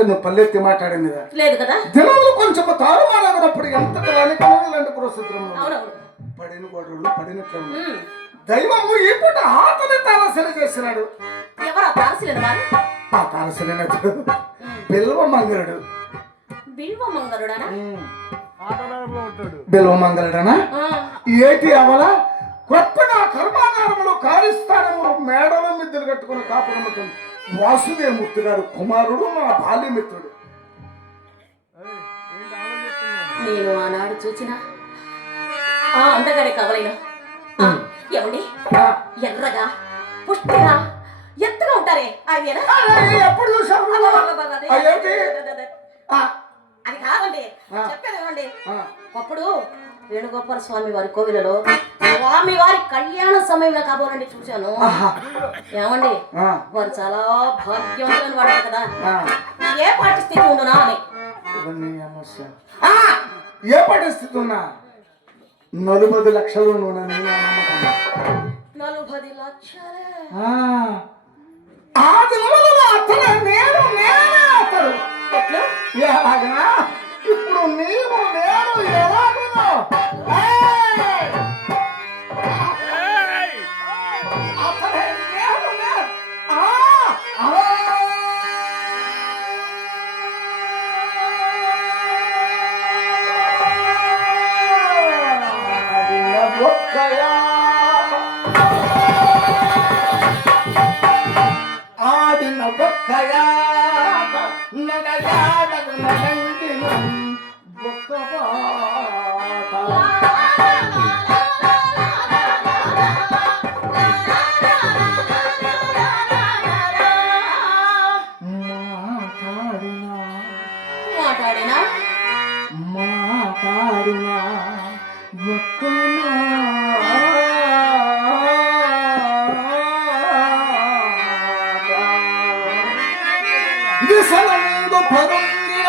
నువ్వు పల్లెత్తి మాట్లాడింది జనములు కొంచెం తారుమారగినప్పుడు ఎంత లాంటి పురశుద్రము పడిన గొడవలు పడినట్లు దైవము ఈ పూట ఆతని తారసన చేసినాడు. ఆ తారసన బిల్వమంగళుడు. బిల్వమంగళుడనా ఏటి అవల కొత్తగా కర్మాగారములు కారిస్తారములు మేడల మిద్దెలు కట్టుకుని కాపురమ్ముతుంది వాసుదేవమూర్తి గారు కుమారుడు మా బాల్యమిత్రుడు. నేను ఆనాడు చూచిన ఆ అందగాడే కావాలైనా ఏమండి ఎర్రగా పుష్టిగా ఎత్తుగా ఉంటారే ఆయన ఎప్పుడు చూసావు అది కాదండి చెప్పేది ఏమండి అప్పుడు వేణుగోపాల స్వామి వారి కోవిలలో స్వామి వారి కళ్యాణ సమయంలో కాబోనండి చూశాను. ఏమండి వారు చాలా భాగ్యవంతులని వాడారు కదా ఏ పాటి స్థితి ఉండునా అని. ఏ పాటి స్థితి ఉన్నా 40 లక్షలు 40 లక్షలే ఆ దినములలో అతను నేను నేనే అతడు ఎలాగనా ఇప్పుడు నీవు నేను ఎలాగునో అతనే నేను ఆడిన బొక్కయా నగయాడకు నగంగిన బొక్కబాట మాట్లాడినా బొక్కనా దిశలందు పరుంగిన